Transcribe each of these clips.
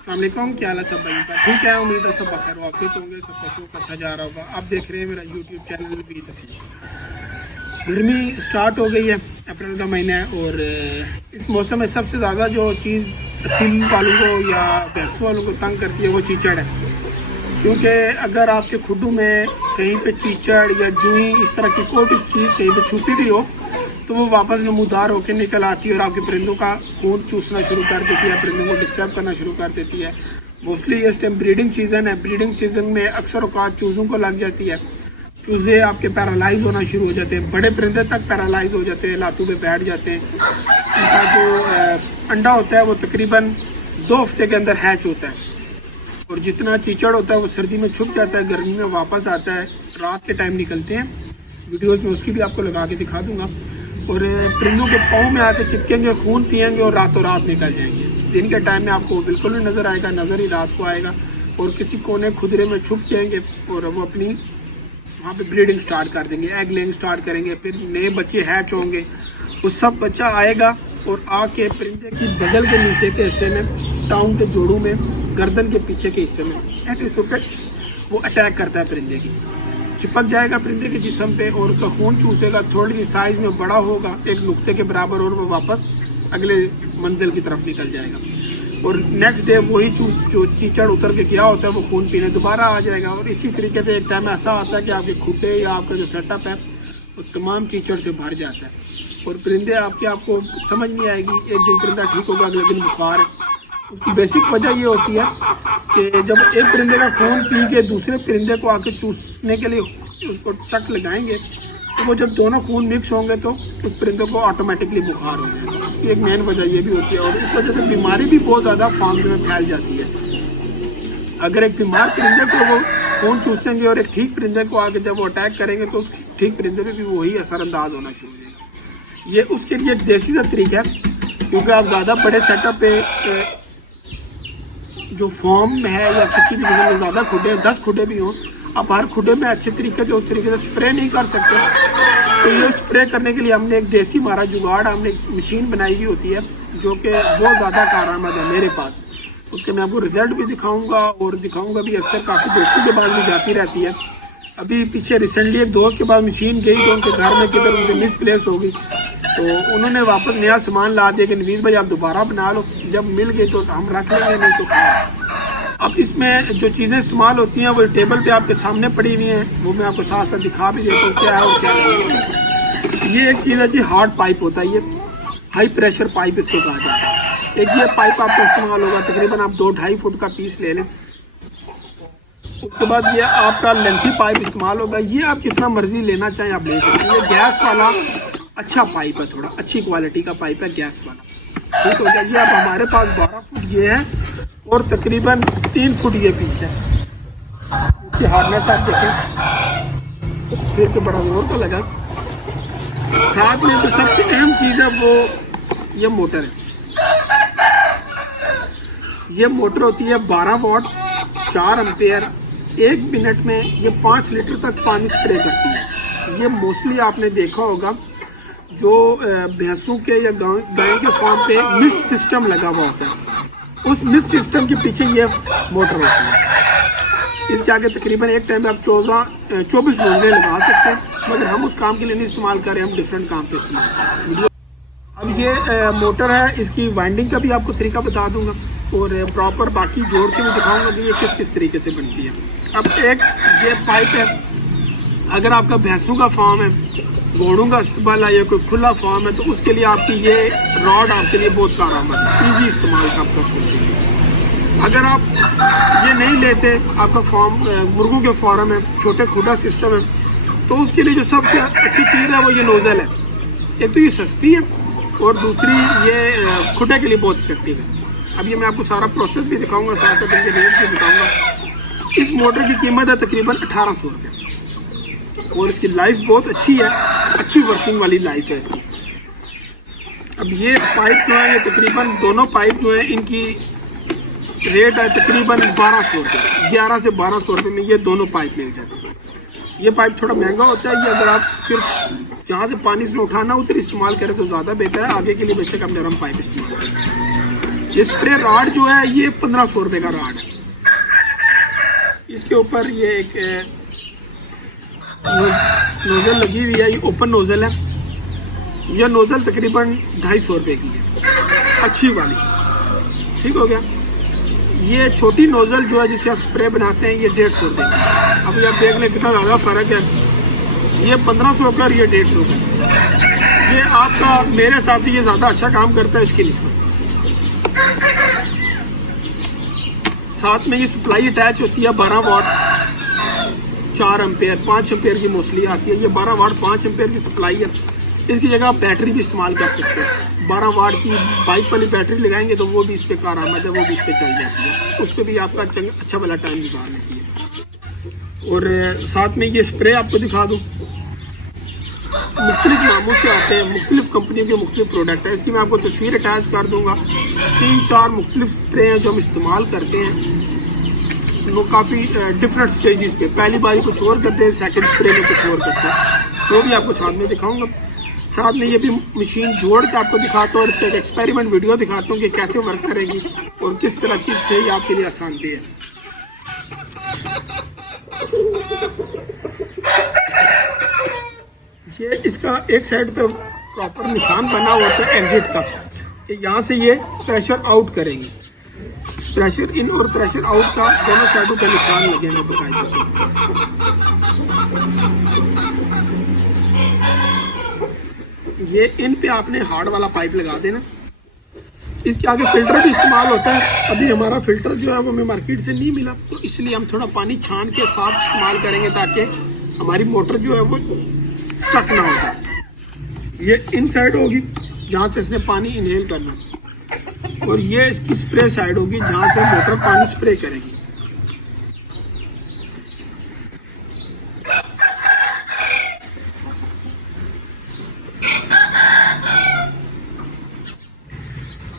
अस्सलाम वालेकुम, क्या हाल है सब भाई का? ठीक है, उम्मीद है सब बखैर वाफियत होंगे, सबका शौक अच्छा जा रहा होगा। आप देख रहे हैं मेरा यूट्यूब चैनल भी तस्वीर। गर्मी स्टार्ट हो गई है, अप्रैल का महीना है और इस मौसम में सबसे ज़्यादा जो चीज़ सील वालों को या भैंसों वालों को तंग करती है वो चीचड़ है। क्योंकि अगर आपके खुडों में कहीं पे चीचड़ या जूई इस तरह की कोई भी चीज़ कहीं पे छुपी भी हो तो वो वापस नमूदार होकर निकल आती है और आपके परिंदों का खून चूसना शुरू कर देती है, परिंदों को डिस्टर्ब करना शुरू कर देती है। मोस्टली इस टाइम ब्रीडिंग सीज़न है, ब्रीडिंग सीज़न में अक्सर औकात चूज़ों को लग जाती है। चूज़े आपके पैरालाइज होना शुरू हो जाते हैं, बड़े परिंदे तक पैरालाइज हो जाते हैं, लातों पे बैठ जाते हैं। उनका जो अंडा होता है वो तकरीबन 2 हफ्ते के अंदर हैच होता है और जितना चीचड़ होता है वो सर्दी में छुप जाता है, गर्मी में वापस आता है, रात के टाइम निकलते हैं। वीडियोज़ में उसकी भी आपको लगा के दिखा दूँगा। और परिंदों के पाँव में आके चिपकेंगे, खून पिएंगे और रातों रात निकल जाएंगे। दिन के टाइम में आपको बिल्कुल नहीं नज़र आएगा, नज़र ही रात को आएगा और किसी कोने खुदरे में छुप जाएंगे और वो अपनी वहाँ पे ब्रीडिंग स्टार्ट कर देंगे, एग लेइंग स्टार्ट करेंगे, फिर नए बच्चे हैच होंगे। वो सब बच्चा आएगा और आके परिंदे की बगल के नीचे के हिस्से में, टाउन के जोड़ों में, गर्दन के पीछे के हिस्से में वो अटैक करता है परिंदे की, चिपक जाएगा परिंदे के जिस्म पे और उसका खून चूसेगा, थोड़ी सी साइज में बड़ा होगा एक नुक्ते के बराबर और वो वापस अगले मंजिल की तरफ निकल जाएगा। और नेक्स्ट डे वही जो चीचड़ उतर के गया होता है वो खून पीने दोबारा आ जाएगा। और इसी तरीके से एक टाइम ऐसा आता है कि आपके खूटे या आपका जो सेटअप है वो तमाम चीचड़ से भर जाता है और परिंदे आपको समझ नहीं आएगी। एक दिन परिंदा ठीक होगा, अगले दिन बुखार है। उसकी बेसिक वजह ये होती है कि जब एक परिंदे का खून पी के दूसरे परिंदे को आके चूसने के लिए उसको चक लगाएंगे तो वो जब दोनों खून मिक्स होंगे तो उस परिंदे को ऑटोमेटिकली बुखार हो जाएगा। उसकी एक मेन वजह ये भी होती है और इस वजह से बीमारी भी बहुत ज़्यादा फार्म्स में फैल जाती है। अगर एक बीमार परिंदे को वो खून चूसेंगे और एक ठीक परिंदे को आके जब वो अटैक करेंगे तो उस ठीक परिंदे पर भी वही असरअंदाज होना शुरू हो जाएगा। ये उसके लिए एक देसी सा तरीका है, क्योंकि आप ज़्यादा बड़े सेटअप पे जो फॉर्म में है या किसी भी किस्म में ज़्यादा खुडे, 10 खुडे भी हों, आप हर खुडे में अच्छे तरीके से उस तरीके से स्प्रे नहीं कर सकते। तो ये स्प्रे करने के लिए हमने एक देसी हमारा जुगाड़, हमने एक मशीन बनाई हुई होती है जो कि बहुत ज़्यादा कारआमद है मेरे पास। उसके मैं आपको रिजल्ट भी दिखाऊंगा और दिखाऊंगा भी। अक्सर काफ़ी दोस्तों के पास भी जाती रहती है। अभी पीछे रिसेंटली एक दोस्त के पास मशीन गई तो उनके घर में किधर उनसे मिसप्लेस हो गई तो उन्होंने वापस नया सामान ला दिया कि नवीस भाई आप दोबारा बना लो। जब मिल गई तो हम रख लेंगे, नहीं तो खाएं। अब इसमें जो चीज़ें इस्तेमाल होती हैं वो टेबल पे आपके सामने पड़ी हुई हैं, वो मैं आपको साथ साथ दिखा भी देता हूँ क्या है और क्या नहीं। ये एक चीज़ है जी, हार्ड पाइप होता है, ये हाई प्रेशर पाइप इसको कहा जाता है। एक ये पाइप आपका इस्तेमाल होगा, तकरीबन आप 2-2.5 फुट का पीस ले लें। उसके बाद ये आपका लेंथी पाइप इस्तेमाल होगा, ये आप जितना मर्जी लेना चाहें आप ले सकते हैं। ये गैस वाला अच्छा पाइप है, थोड़ा अच्छी क्वालिटी का पाइप है गैस वाला, ठीक हो गया। ये अब हमारे पास 12 फुट ये है और तकरीबन 3 फुट ये पीस है। इसकी हार्डनेस आप देखें, फिर के बड़ा जोर का लगा। साथ में जो सबसे अहम चीज़ है वो ये मोटर है। ये मोटर होती है 12 वॉट 4 एम्पेयर, 1 मिनट में ये 5 लीटर तक पानी स्प्रे करती है। ये मोस्टली आपने देखा होगा जो भैंसों के या गाय के फार्म पे मिस्ट सिस्टम लगा हुआ होता है, उस मिस्ट सिस्टम के पीछे ये मोटर होती है। इस जाके तकरीबन एक टाइम में आप 24 नोजलें लगा सकते हैं, मगर हम उस काम के लिए नहीं इस्तेमाल कर रहे हैं, हम डिफरेंट काम पे इस्तेमाल कर रहे हैं। अब ये मोटर है, इसकी वाइंडिंग का भी आपको तरीका बता दूंगा और प्रॉपर बाकी जोड़ के भी दिखाऊंगा कि ये किस किस तरीके से बनती है। अब एक ये पाइप है, अगर आपका भैंसों का फार्म है, घोड़ों का इस्तेमाल है या कोई खुला फार्म है तो उसके लिए आपकी ये रॉड आपके लिए बहुत कारआमद है, ईजी इस्तेमाल आप कर सकते हैं। अगर आप ये नहीं लेते, आपका फार्म मुर्गों के फार्म है, छोटे खुदा सिस्टम है, तो उसके लिए जो सबसे अच्छी चीज़ है वो ये नोज़ल है। एक तो ये सस्ती है और दूसरी ये खुडे के लिए बहुत इफेक्टिव है। अब ये मैं आपको सारा प्रोसेस भी दिखाऊंगा, साथ साथ इनके रेट भी दिखाऊंगा। इस मोटर की कीमत है तकरीबन 1800 रुपये और इसकी लाइफ बहुत अच्छी है, अच्छी वर्किंग वाली लाइफ है इसकी। अब ये पाइप जो है, ये तकरीबन दोनों पाइप जो है इनकी रेट है तकरीबन 1200 रुपये, 11 से 1200 रुपये में ये दोनों पाइप मिल जाते हैं। ये पाइप थोड़ा महंगा होता है, ये अगर आप सिर्फ जहाँ से पानी से उठाना उधर इस्तेमाल करें तो ज़्यादा बेहतर है। आगे के लिए बेशक आप नरम पाइप इस्तेमाल करें। ये स्प्रे राड जो है ये 1500 रुपये का राड है। इसके ऊपर ये एक नोजल लगी हुई है, ये ओपन नोजल है। यह नोजल तकरीबन 250 रुपये की है, अच्छी वाली। ठीक हो गया। ये छोटी नोजल जो है जिससे आप स्प्रे बनाते हैं ये 150 रुपये की। अब ये आप देख लें कितना ज़्यादा फ़र्क है। ये 1500 का और ये 150 का। ये आपका मेरे हिसाब से ये ज़्यादा अच्छा काम करता है इसके निस्बत। साथ में ये सप्लाई अटैच होती है 12 वाट 4 एम्पेयर 5 एम्पेयर की मोस्टली आती है। ये 12 वाट 5 एम्पेयर की सप्लाई है। इसकी जगह आप बैटरी भी इस्तेमाल कर सकते हैं। 12 वाट की बाइक वाली बैटरी लगाएंगे तो वो भी इस पर कारआमद है, वो भी इस पर चल जाती है। उस पर भी आपका अच्छा वाला टाइम गुजार लेती है। और साथ में ये स्प्रे आपको दिखा दूँ, मुख्तलिफ नामों से आते हैं, मुख्तलिफ कंपनियों के मुख्तलिफ प्रोडक्ट है। इसकी मैं आपको तस्वीर अटैच कर दूंगा। 3-4 मुख्तलिफ स्प्रे हैं जो हम इस्तेमाल करते हैं, वो काफ़ी डिफरेंट स्टेजेस पे। पहली बारी कुछ और करते हैं, सेकंड स्प्रे में कुछ और करते हैं, वो भी आपको साथ में दिखाऊंगा। साथ में ये भी मशीन जोड़ के आपको दिखाता हूँ और इसका एक एक्सपेरिमेंट वीडियो दिखाता हूँ कि कैसे वर्क करेगी और किस तरह की ये आपके लिए आसान भी है। ये इसका एक साइड पे प्रॉपर निशान बना हुआ था एग्जिट का। यहाँ से ये प्रेशर आउट करेंगे, प्रेशर इन और प्रेशर आउट का दोनों साइडों पे निशान लगे हैं बकायदा। ये इन पे आपने हार्ड वाला पाइप लगा देना। इसके आगे फिल्टर भी इस्तेमाल होता है। अभी हमारा फिल्टर जो है वो हमें मार्केट से नहीं मिला, तो इसलिए हम थोड़ा पानी छान के साफ इस्तेमाल करेंगे ताकि हमारी मोटर जो है वो स्टक ना हो जाए। ये इन साइड होगी जहाँ से इसने पानी इनहेल करना, और ये इसकी स्प्रे साइड होगी जहाँ से मोटर पानी स्प्रे करेगी।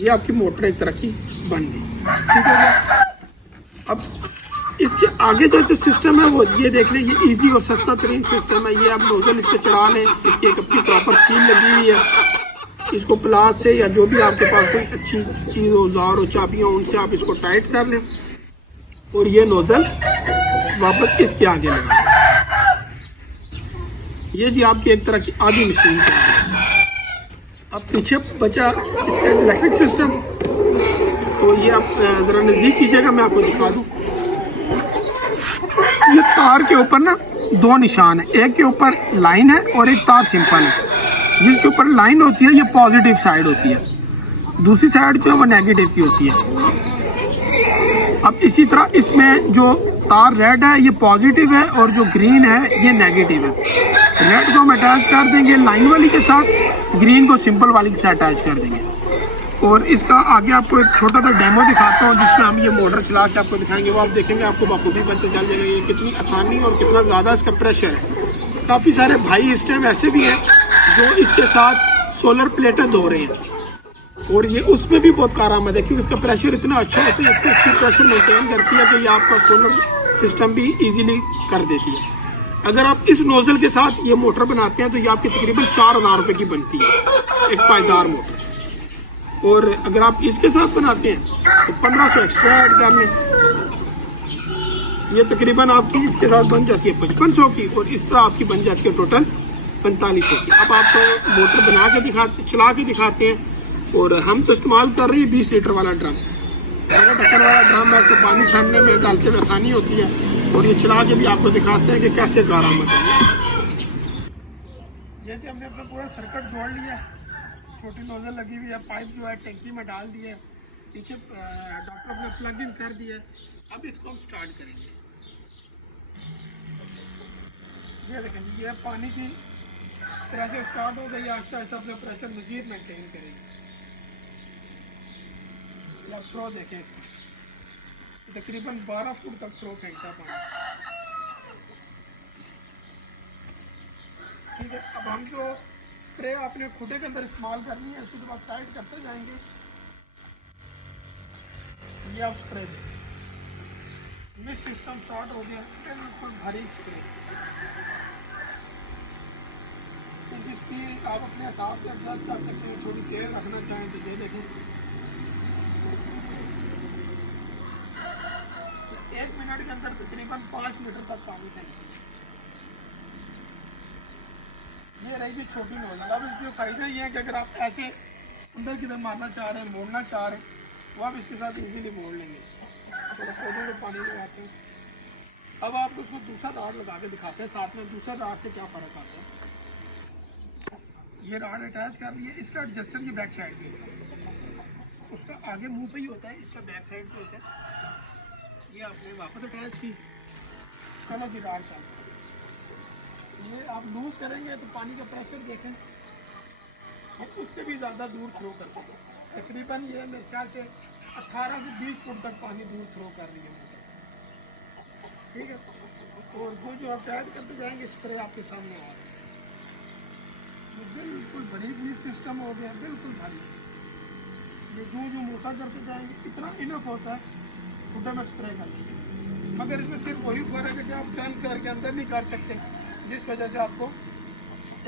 ये आपकी मोटर एक तरह की बन गई। ठीक है। अब इसके आगे जो सिस्टम है वो ये देख लें, ये इजी और सस्ता तरीन सिस्टम है। ये आप नोजल इस पर चढ़ा लें, इसकी एक अपनी प्रॉपर सील लगी हुई है। इसको प्लास से या जो भी आपके पास कोई अच्छी चीज़ औजार और चाबियाँ उनसे आप इसको टाइट कर लें और ये नोजल वापस इसके आगे लगा। ये जी आपकी एक तरह की आधी मशीन है। अब पीछे बचा इसका इलेक्ट्रिक सिस्टम, तो ये आप ज़रा नज़दीक कीजिएगा, मैं आपको दिखा दूँ। ये तार के ऊपर ना 2 निशान है, एक के ऊपर लाइन है और एक तार सिंपल है। जिसके ऊपर लाइन होती है ये पॉजिटिव साइड होती है, दूसरी साइड जो है वो नेगेटिव की होती है। अब इसी तरह इसमें जो तार रेड है ये पॉजिटिव है और जो ग्रीन है ये नेगेटिव है। रेड को हम अटैच कर देंगे लाइन वाली के साथ, ग्रीन को सिंपल वाली के साथ अटैच कर देंगे। और इसका आगे आपको एक छोटा सा डेमो दिखाता हूँ जिसमें हम ये मोटर चला के आपको दिखाएंगे। वो आप देखेंगे, आपको बखूबी पता चल जाएगा ये कितनी आसानी और कितना ज़्यादा इसका प्रेशर है। काफ़ी सारे भाई इस टाइम ऐसे भी हैं जो इसके साथ सोलर प्लेटें धो रहे हैं, और ये उसमें भी बहुत कारआमद है क्योंकि इसका प्रेशर इतना अच्छा होता है, इतना अच्छी प्रेशर मेंटेन करती है कि ये आपका सोलर सिस्टम भी ईजिली कर देती है। अगर आप इस नोजल के साथ ये मोटर बनाते हैं तो ये आपकी तकरीबन 4000 रुपये की बनती है एक पायदार मोटर। और अगर आप इसके साथ बनाते हैं तो 1500 एक्स्ट्रा ऐड कर लें, ये तकरीबन आपकी इसके साथ बन जाती है 5500 की, और इस तरह आपकी बन जाती है टोटल 4500 की। अब आपको मोटर बना के दिखाते, चला के दिखाते हैं। और हम तो इस्तेमाल कर रहे हैं 20 लीटर वाला ड्रम, ढक्कन वाला ड्रम है, तो पानी छानने में डालते में आसानी होती है। और ये चला के भी आपको दिखाते हैं कि कैसे कारआमद है। ये जी हमने अपना पूरा सर्किट जोड़ लिया, छोटी नोजल लगी हुई है, पाइप जो है टैंकी में डाल दिया है, पीछे डॉक्टर ने प्लग इन कर दिया है। अब इसको हम स्टार्ट करेंगे। ये देखें, ये पानी की प्रेशर स्टार्ट हो गई, आहिस्ता आहिस्ता अपना प्रेशर मजीद मेंटेन करेंगे। थ्रो देखें, इसको तकरीबन 12 फुट तक थ्रो फेंकता पानी। ठीक है। अब हम जो स्प्रे अपने खुदे के अंदर इस्तेमाल करनी है, इसके बाद टाइट करते जाएंगे। ये आप स्प्रे दें, मिस सिस्टम स्टार्ट हो गया, बिल्कुल भारी स्प्रे। इसकी आप अपने हिसाब से एडजस्ट कर सकते हैं, थोड़ी केयर रखना चाहें तो ये देखें मिनट के अंदर तकरीबन 5 लीटर तक पानी चाहिए। ये रही थी छोटी नोजल। अब इसके फ़ायदे ये हैं कि अगर आप ऐसे अंदर किधर मारना चाह रहे हैं, मोड़ना चाह रहे हैं, तो आप इसके साथ इजीली मोड़ लेंगे। थोड़ा पौधों में पानी लगाते हैं। अब आपको उसको दूसरा राड लगा के दिखाते हैं साथ में दूसरा राड से क्या फ़र्क आता है। ये राड अटैच कर लिया, इसका एडजस्टर ये बैक साइड पे होता है, उसका आगे मुंह पे ही होता है, इसका बैक साइड पे होता है। ये आपने वापस अटैच की, चलो जी राड चालू। ये आप लूज करेंगे तो पानी का प्रेशर देखें, ये उससे भी ज़्यादा दूर थ्रो करते हैं। तकरीबन ये मेरे ख्याल से 18 से 20 फुट तक पानी दूर थ्रो कर रही है मोटर, ठीक है। और जो आप ऐड करते जाएंगे स्प्रे आपके सामने आ रहा है। ये बिल्कुल बरीक सिस्टम हो गया, बिल्कुल भारी। ये जो मोटा करते जाएंगे इतना इनफ होता है खुदा में स्प्रे करके। मगर इसमें सिर्फ वही फ़र्क है कि आप टर्न करके अंदर नहीं कर सकते, जिस वजह से आपको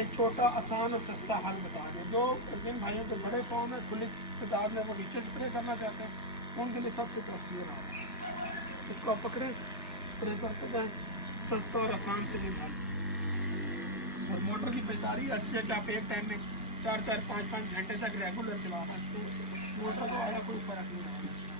एक छोटा आसान और सस्ता हल बता दें। जो जिन भाइयों के बड़े फॉर्म है खुली किताब में वो नीचे स्प्रे करना चाहते हैं, उनके लिए सबसे तस्वीर आ रहा है। इसको आप पकड़ें, स्प्रे करते जाएँ, सस्ता और आसान तरीन हल। और मोटर की बेदारी ऐसी है कि आप एक टाइम में 4-4, 5-5 घंटे तक रेगुलर चला सकते हैं। मोटर को आया कोई फ़र्क नहीं आता।